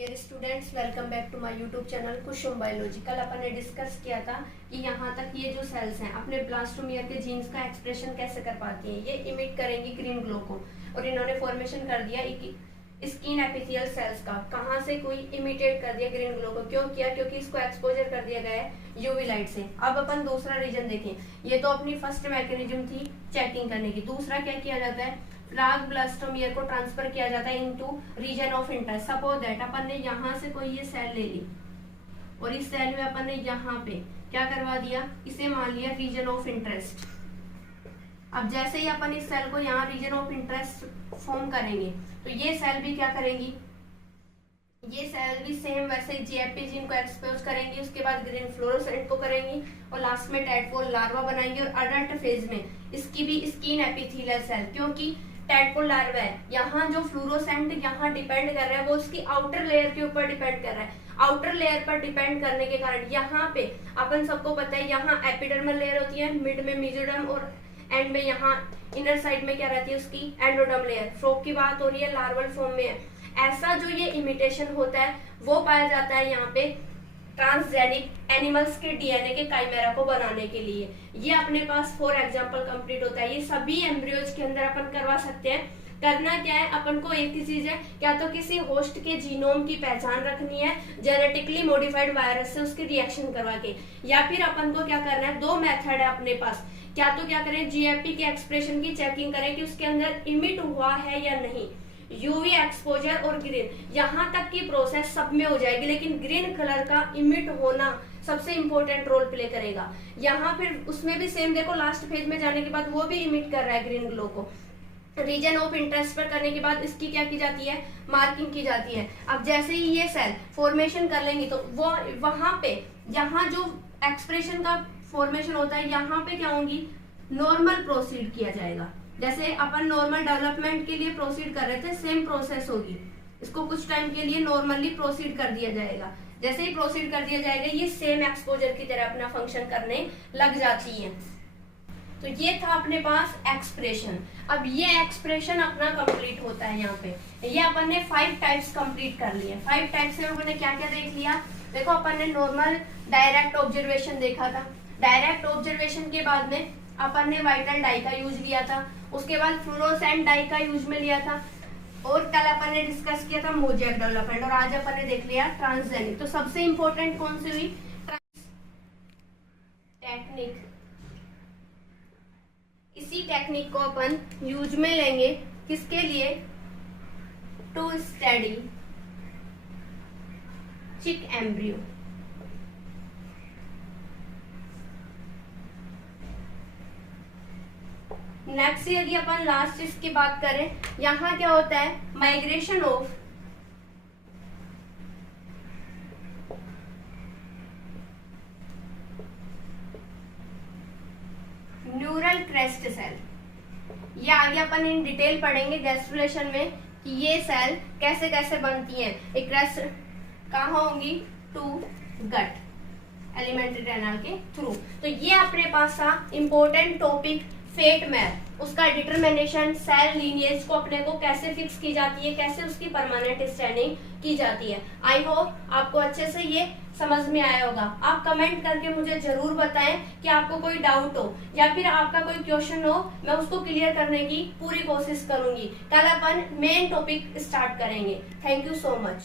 Dear students, welcome back to my YouTube channel Kusum biology. कल अपन ने डिस्कस किया था कि यहाँ तक ये जो सेल्स हैं अपने ब्लास्टोमियर के जीन्स का एक्सप्रेशन कैसे कर पाती हैं। ये इमिट करेंगी ग्रीन ग्लो को, और इन्होंने फॉर्मेशन कर दिया स्किन एपिथेलियल सेल्स का। कहाँ से कोई इमिटेट कर दिया ग्रीन ग्लो को, क्यों किया? क्योंकि इसको एक्सपोजर कर दिया गया है यूवी लाइट से। अब अपन दूसरा रीजन देखें। ये तो अपनी फर्स्ट मैकेनिज्म थी चेकिंग करने की। दूसरा क्या किया जाता है? फ्लाग ब्लास्टोमियर को ट्रांसफर किया जाता है into reason of interest. Suppose that अपन ने यहाँ से कोई ये सेल ले ली और इस सेल में अपन ने यहाँ पे क्या करवा दिया, इसे मान लिया रीजन ऑफ इंटरेस्ट। अब जैसे ही अपन इस सेल को यहाँ रीजन ऑफ इंटरेस्ट फॉर्म करेंगे तो ये सेल भी क्या करेंगी, ये सेल भी सेम वैसे जीएफपी जीन को एक्सपोज करेंगी, उसके बाद ग्रीन फ्लोरोसेंट को करेंगी और लास्ट में टैडपोल लार्वा बनाएंगे। और अडल्ट फेज में इसकी भी स्किन एपिथेलियल सेल, क्योंकि टैडपोल लार्वा है, यहाँ जो फ्लोरोसेंट यहाँ डिपेंड कर रहा है वो उसकी आउटर लेयर के ऊपर डिपेंड कर रहा है। आउटर लेयर पर डिपेंड करने के कारण यहाँ पे अपन सबको पता है यहाँ एपिडर्मल लेयर होती है, मिड में मेसोडर्म और एंड में यहाँ इनर साइड में क्या रहती है उसकी एंडोडर्म लेयर। फ्रॉग की बात हो रही है, लार्वल फॉर्म में है। ऐसा जो ये इमिटेशन होता है वो पाया जाता है यहाँ पे ट्रांसजेनिक एनिमल्स के डीएनए के काइमेरा को बनाने के लिए। ये अपने पास फॉर एग्जांपल कंप्लीट होता है। ये सभी एम्ब्रियोज के अंदर अपन करवा सकते हैं। करना क्या है, अपन को एक ही चीज है, क्या तो किसी होस्ट के जीनोम की पहचान रखनी है जेनेटिकली मॉडिफाइड वायरस से उसकी रिएक्शन करवा के, या फिर अपन को क्या करना है, दो मेथड है अपने पास। क्या तो क्या करें, जीएफपी के एक्सप्रेशन की चेकिंग करें कि उसके अंदर इमिट हुआ है या नहीं। यूवी एक्सपोजर और ग्रीन, यहाँ तक की प्रोसेस सब में हो जाएगी, लेकिन ग्रीन कलर का इमिट होना सबसे इंपॉर्टेंट रोल प्ले करेगा। यहाँ फिर उसमें भी सेम देखो, लास्ट फेज में जाने के बाद वो भी इमिट कर रहा है ग्रीन ग्लो को। रीजन ऑफ इंटरेस्ट पर करने के बाद इसकी क्या की जाती है, मार्किंग की जाती है। अब जैसे ही ये सेल फॉर्मेशन कर लेंगी तो वो वहां पे यहाँ जो एक्सप्रेशन का फॉर्मेशन होता है यहाँ पे क्या होंगी, नॉर्मल प्रोसीड किया जाएगा। जैसे अपन नॉर्मल डेवलपमेंट के लिए प्रोसीड कर रहे थे, सेम प्रोसेस होगी। इसको कुछ टाइम के लिए नॉर्मली प्रोसीड कर दिया जाएगा। जैसे ही प्रोसीड कर दिया जाएगा ये सेम एक्सपोजर की तरह अपना फंक्शन करने लग जाती है। तो ये था अपने पास एक्सप्रेशन। अब ये एक्सप्रेशन अपना कंप्लीट होता है यहाँ पे। ये अपन ने 5 टाइप्स कंप्लीट कर लिए। 5 टाइप्स में अपन ने क्या क्या देख लिया, देखो अपन ने नॉर्मल डायरेक्ट ऑब्जर्वेशन देखा था। डायरेक्ट ऑब्जर्वेशन के बाद में अपन ने वाइटल डाई का यूज लिया था, उसके बाद फ्लोरोसेंट डाई का यूज में लिया था, और कल अपन ने डिस्कस किया था मोजैक डेवलपमेंट, और आज अपन ने देख लिया ट्रांसजेनिक। तो सबसे इंपॉर्टेंट कौन सी हुई, टेक्निक। इसी टेक्निक को अपन यूज में लेंगे किसके लिए, to study chick embryo. Next यदि अपन लास्ट इसकी बात करें, यहाँ क्या होता है, migration of neural crest cell. ये आगे अपन इन डिटेल पढ़ेंगे गैस्ट्रुलेशन में कि ये सेल कैसे कैसे बनती हैं। एक क्रेस्ट कहाँ होंगी, टू गट एलिमेंट्री कैनाल के थ्रू। तो ये अपने पास था इंपॉर्टेंट टॉपिक फेट मैप, उसका डिटरमिनेशन, सेल लीनिएज को अपने को कैसे फिक्स की जाती है, कैसे उसकी परमानेंट स्टैंडिंग की जाती है। आई होप आपको अच्छे से ये समझ में आया होगा। आप कमेंट करके मुझे जरूर बताएं कि आपको कोई डाउट हो या फिर आपका कोई क्वेश्चन हो, मैं उसको क्लियर करने की पूरी कोशिश करूंगी। कल अपन मेन टॉपिक स्टार्ट करेंगे। Thank you so much.